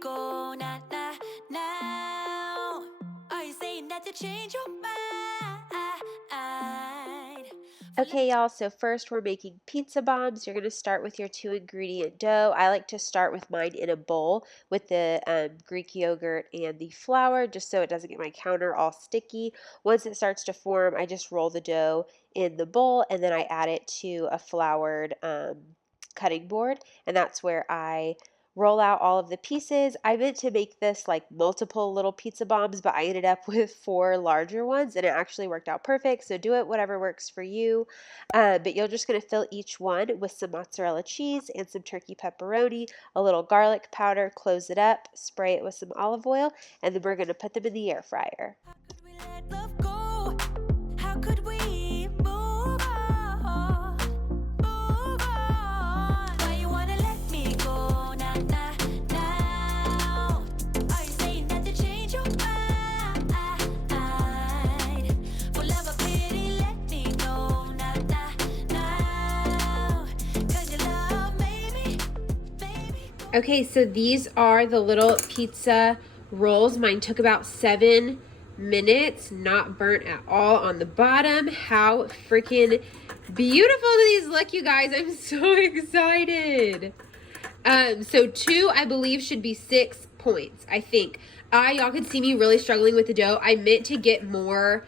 go now? Are you saying that to change your mind? Okay, y'all, so first we're making pizza bombs. You're going to start with your 2-ingredient dough. I like to start with mine in a bowl with the Greek yogurt and the flour, just so it doesn't get my counter all sticky. Once it starts to form, I just roll the dough in the bowl, and then I add it to a floured cutting board, and that's where I roll out all of the pieces. I meant to make this like multiple little pizza bombs, but I ended up with 4 larger ones, and it actually worked out perfect. So do it whatever works for you. But you're just going to fill each one with some mozzarella cheese and some turkey pepperoni, a little garlic powder, close it up, spray it with some olive oil, and then we're going to put them in the air fryer. How could we let love go? How could we move on? Move on. Why you wanna let me go now? Are you saying that to change your mind? For love or pity, let me know now. 'Cause your love made me, baby. Okay, so these are the little pizza rolls. Mine took about 7 minutes, not burnt at all on the bottom. How freaking beautiful do these look, you guys? I'm so excited. So 2, I believe, should be 6 points, I think. Y'all could see me really struggling with the dough. I meant to get more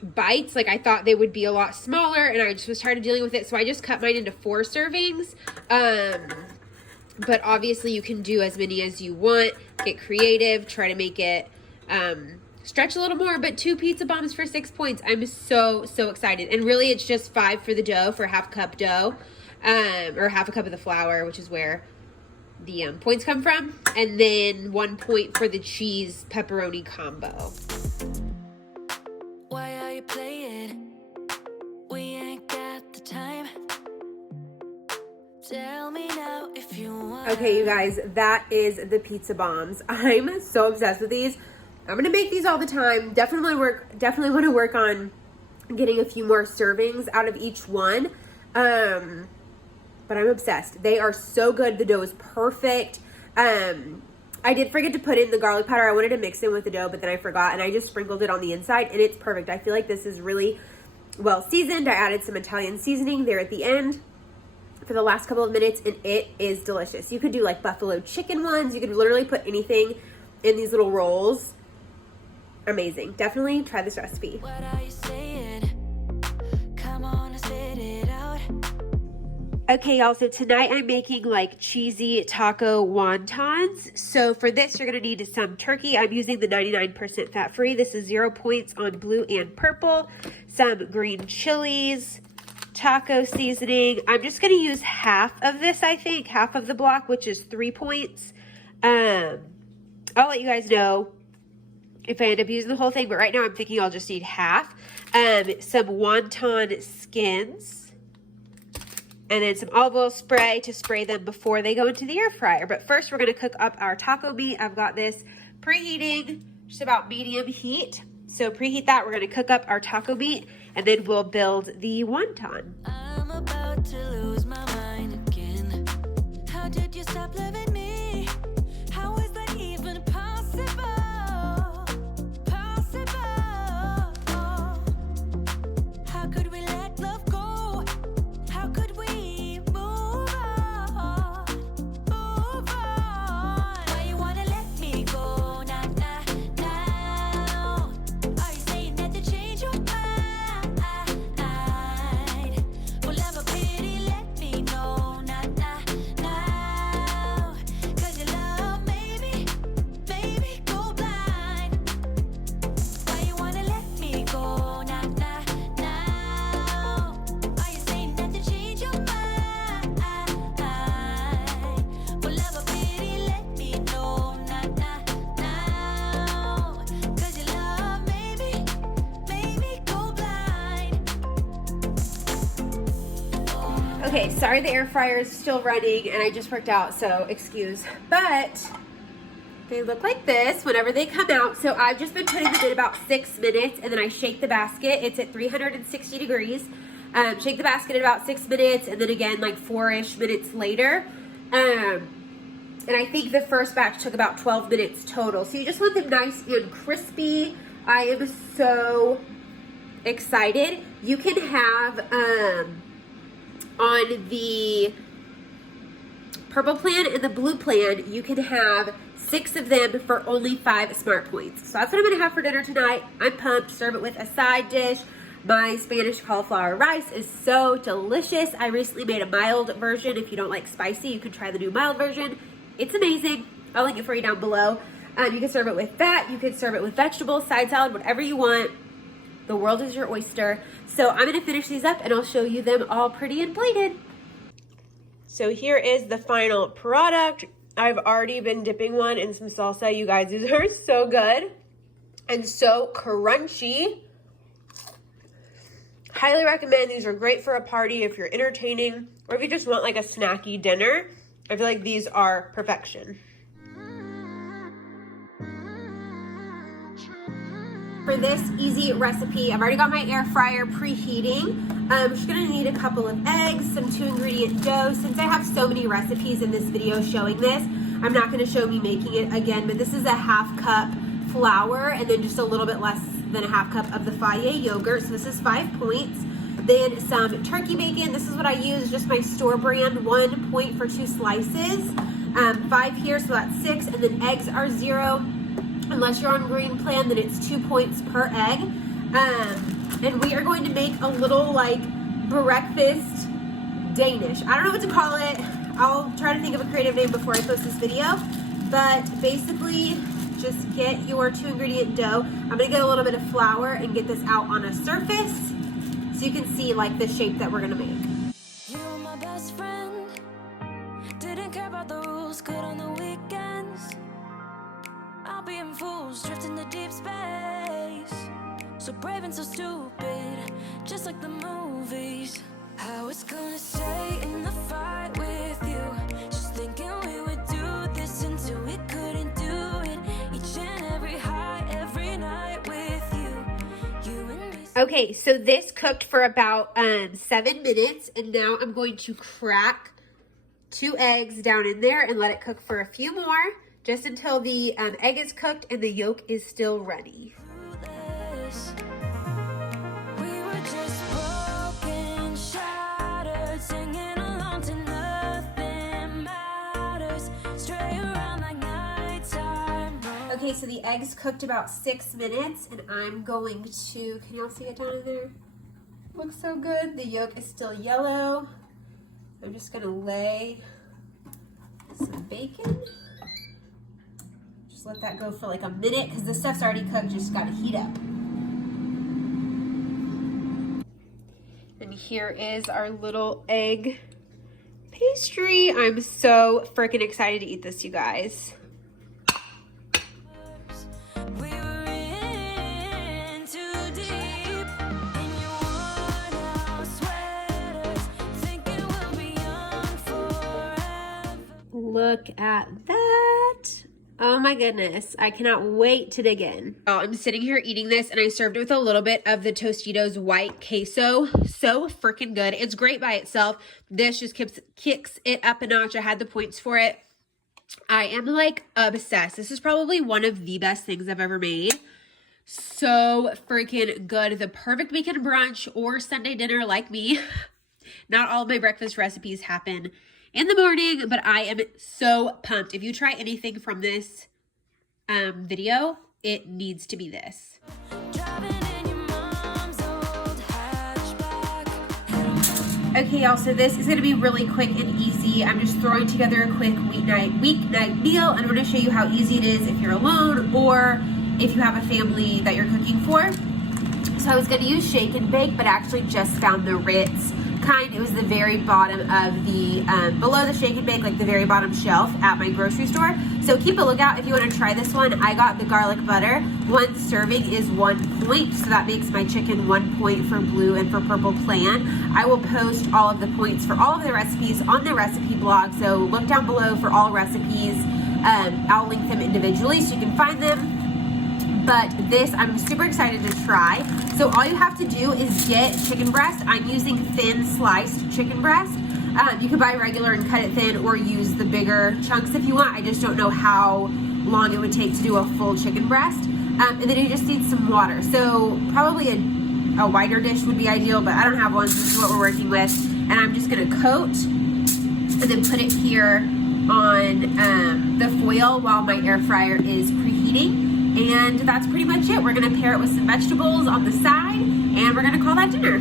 bites. Like, I thought they would be a lot smaller, and I just was tired of dealing with it, so I just cut mine into 4 servings. But obviously you can do as many as you want. Get creative, try to make it stretch a little more, but 2 pizza bombs for 6 points. I'm so excited. And really it's just 5 for the dough, for half cup dough, or half a cup of the flour, which is where the points come from, and then 1 point for the cheese pepperoni combo. Why are you playing? We ain't got the time. Tell me now if you want. Okay, you guys, that is the pizza bombs. I'm so obsessed with these. I'm gonna make these all the time. Definitely want to work on getting a few more servings out of each one. But I'm obsessed. They are so good. The dough is perfect. I did forget to put in the garlic powder. I wanted to mix it with the dough, but then I forgot, and I just sprinkled it on the inside, and it's perfect. I feel like this is really well seasoned. I added some Italian seasoning there at the end for the last couple of minutes, and it is delicious. You could do like buffalo chicken ones. You could literally put anything in these little rolls. Amazing. Definitely try this recipe. What are you saying? Come on and spit it out. Okay, y'all, so tonight I'm making like cheesy taco wontons. So for this, you're going to need some turkey. I'm using the 99% fat-free. This is 0 points on blue and purple. Some green chilies, taco seasoning. I'm just going to use half of this, I think, half of the block, which is 3 points. I'll let you guys know if I end up using the whole thing, but right now I'm thinking I'll just need half. Some wonton skins, and then some olive oil spray to spray them before they go into the air fryer. But first we're going to cook up our taco meat. I've got this preheating just about medium heat. So preheat that. We're going to cook up our taco meat, and then we'll build the wonton. I'm about to lose my mind again. How did you stop loving me? How is that even possible? How could we let love go? How could we move on? Move on. Why you wanna let me go now? Are you saying that to change your mind? For love or pity, let me know now. 'Cause your love made me go blind. Why you wanna let me go now? Are you saying that to change your mind? For love or pity, let me know now. 'Cause your love made me go blind. Okay, sorry the air fryer is still running, and I just worked out, so excuse. But they look like this whenever they come out. So I've just been putting them in about 6 minutes, and then I shake the basket. It's at 360 degrees. Shake the basket at about 6 minutes, and then again like 4-ish minutes later. And I think the first batch took about 12 minutes total. So you just want them nice and crispy. I am so excited. You can have, on the purple plan and the blue plan, you can have 6 of them for only 5 smart points. So that's what I'm gonna have for dinner tonight. I'm pumped. Serve it with a side dish. My Spanish cauliflower rice is so delicious. I recently made a mild version. If you don't like spicy, you can try the new mild version. It's amazing. I'll link it for you down below. You can serve it with that. You can serve it with vegetables, side salad, whatever you want. The world is your oyster. So I'm gonna finish these up and I'll show you them all pretty and plated. So here is the final product. I've already been dipping one in some salsa. You guys, these are so good and so crunchy. Highly recommend. These are great for a party if you're entertaining or if you just want like a snacky dinner. I feel like these are perfection. For this easy recipe, I've already got my air fryer preheating. I'm just gonna need a couple of eggs, some 2-ingredient dough. Since I have so many recipes in this video showing this, I'm not gonna show me making it again, but this is a 1/2 cup flour and then just a little bit less than a 1/2 cup of the Fage yogurt. So this is 5 points. Then some turkey bacon. This is what I use, just my store brand, 1 point for 2 slices. 5 here, so that's 6. And then eggs are 0. Unless you're on green plan, then it's 2 points per egg. And we are going to make a little like breakfast Danish. I don't know what to call it. I'll try to think of a creative name before I post this video. But basically, just get your 2-ingredient dough. I'm gonna get a little bit of flour and get this out on a surface so you can see like the shape that we're gonna make. You were my best friend. Didn't care about the rules, good on the weekends. I'll be in fools, drifting to deep space. So brave and so stupid, just like the movies. How it's gonna stay in the fight with you. Just thinking we would do this until we couldn't do it. Each and every high, every night with you. You and me. Okay, so this cooked for about 7 minutes, and now I'm going to crack 2 eggs down in there and let it cook for a few more, just until the egg is cooked and the yolk is still runny. We were just broken, shattered, singing along to nothing matters. Stray around like nighttime. Okay, so the eggs cooked about 6 minutes, and I'm going to, can y'all see it down in there? Looks so good. The yolk is still yellow. I'm just gonna lay some bacon. Just let that go for like a minute because the stuff's already cooked, just gotta heat up. And here is our little egg pastry. I'm so freaking excited to eat this, you guys. We were in too deep in your worn-out sweaters, thinking we'll be young forever. Look at that. Oh my goodness. I cannot wait to dig in. Oh, I'm sitting here eating this and I served it with a little bit of the Tostitos white queso. So freaking good. It's great by itself. This just kicks it up a notch. I had the points for it. I am like obsessed. This is probably one of the best things I've ever made. So freaking good. The perfect weekend brunch or Sunday dinner like me. Not all of my breakfast recipes happen in the morning, but I am so pumped. If you try anything from this video, it needs to be this. Driving in your mom's old hatchback. Okay, y'all, so this is gonna be really quick and easy. I'm just throwing together a quick weeknight meal, and I'm gonna show you how easy it is if you're alone or if you have a family that you're cooking for. So I was gonna use shake and bake, but actually just found the Ritz kind. It was the very bottom of the, below the shake and bake, like the very bottom shelf at my grocery store. So keep a lookout if you want to try this one. I got the garlic butter. 1 serving is 1 point, so that makes my chicken 1 point for blue and for purple plan. I will post all of the points for all of the recipes on the recipe blog, so look down below for all recipes. I'll link them individually so you can find them. But this, I'm super excited to try. So all you have to do is get chicken breast. I'm using thin sliced chicken breast. You can buy regular and cut it thin, or use the bigger chunks if you want. I just don't know how long it would take to do a full chicken breast. And then you just need some water. So probably a wider dish would be ideal, but I don't have one, so this is what we're working with. And I'm just gonna coat and then put it here on the foil while my air fryer is preheating. And that's pretty much it. We're gonna pair it with some vegetables on the side, and we're gonna call that dinner.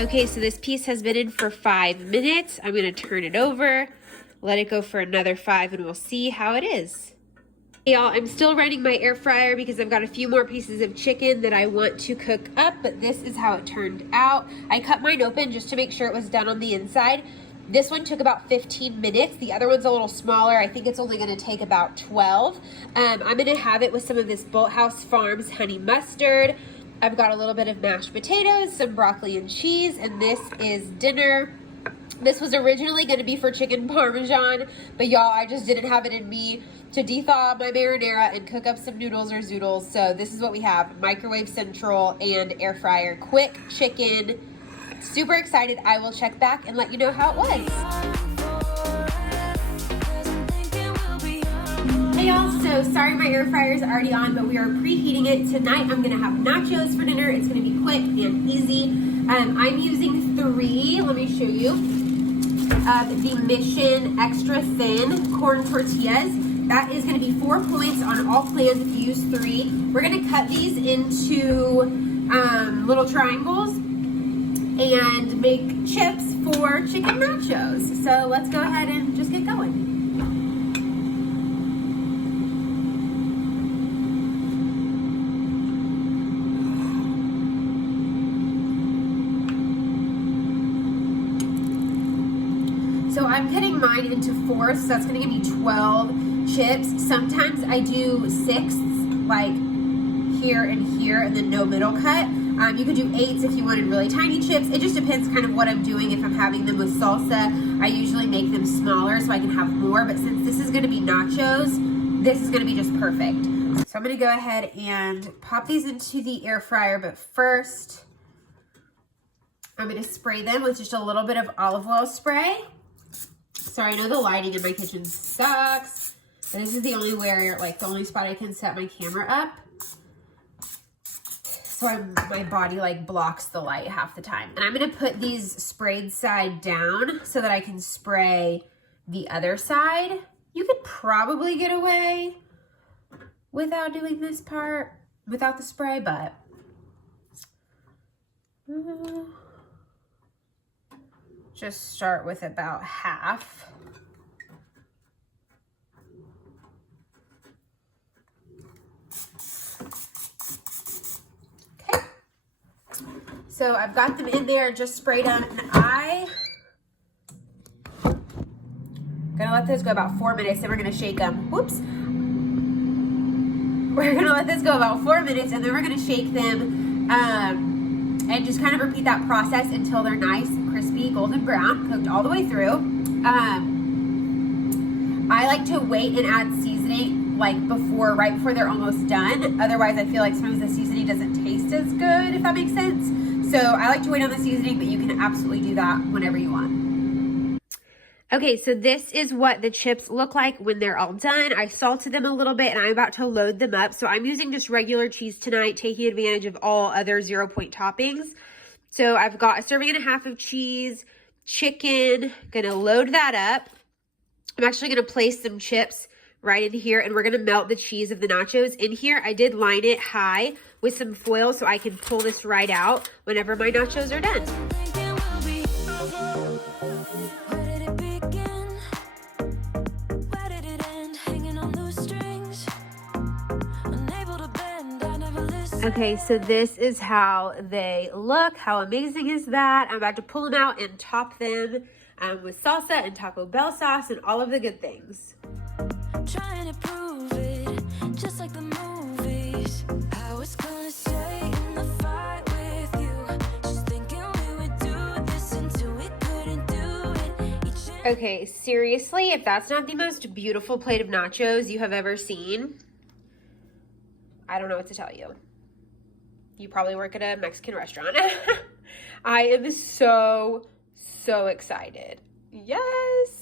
Okay, so this piece has been in for 5 minutes. I'm gonna turn it over, let it go for another 5, and we'll see how it is. Hey y'all, I'm still running my air fryer because I've got a few more pieces of chicken that I want to cook up, but this is how it turned out. I cut mine open just to make sure it was done on the inside. This one took about 15 minutes. The other one's a little smaller. I think it's only gonna take about 12. I'm gonna have it with some of this Bolthouse Farms honey mustard. I've got a little bit of mashed potatoes, some broccoli and cheese, and this is dinner. This was originally gonna be for chicken parmesan, but y'all, I just didn't have it in me to de-thaw my marinara and cook up some noodles or zoodles. So this is what we have: microwave central and air fryer. Quick chicken. Super excited. I will check back and let you know how it was. Hey y'all, so sorry my air fryer is already on, but we are preheating it. Tonight I'm gonna have nachos for dinner. It's gonna be quick and easy. I'm using 3, let me show you, of the Mission Extra Thin Corn Tortillas. That is gonna be 4 points on all plans if you use 3. We're gonna cut these into little triangles and make chips for chicken nachos. So let's go ahead and just get going. So I'm cutting mine into 4, so that's gonna give me 12 chips. Sometimes I do 6, like here and then no middle cut. You could do 8s if you wanted really tiny chips. It just depends kind of what I'm doing. If I'm having them with salsa, I usually make them smaller so I can have more, but since this is gonna be nachos, this is gonna be just perfect. So I'm gonna go ahead and pop these into the air fryer, but first, I'm gonna spray them with just a little bit of olive oil spray. Sorry, I know the lighting in my kitchen sucks. And this is the only the only spot I can set my camera up. So my body like blocks the light half the time. And I'm gonna put these sprayed side down so that I can spray the other side. You could probably get away without doing this part, without the spray, but just start with about half. Okay. So I've got them in there, just sprayed them, and I'm gonna let this go about 4 minutes, then we're gonna shake them. Whoops. We're gonna let this go about 4 minutes, and then we're gonna shake them and just kind of repeat that process until they're nice, crispy, golden brown, cooked all the way through. I like to wait and add seasoning like right before they're almost done. Otherwise, I feel like sometimes the seasoning doesn't taste as good, if that makes sense. So I like to wait on the seasoning, but you can absolutely do that whenever you want. Okay, so this is what the chips look like when they're all done. I salted them a little bit and I'm about to load them up. So I'm using just regular cheese tonight, taking advantage of all other 0-point toppings. So I've got a serving and a half of cheese, chicken, gonna load that up. I'm actually gonna place some chips right in here and we're gonna melt the cheese of the nachos in here. I did line it high with some foil so I can pull this right out whenever my nachos are done. Okay, so this is how they look. How amazing is that? I'm about to pull them out and top them with salsa and Taco Bell sauce and all of the good things. Trying to prove it, just like the movies. How was gonna stay in the fight with you. Just thinking we would do this until we couldn't do it. Okay, seriously, if that's not the most beautiful plate of nachos you have ever seen, I don't know what to tell you. You probably work at a Mexican restaurant. I am so excited. Yes.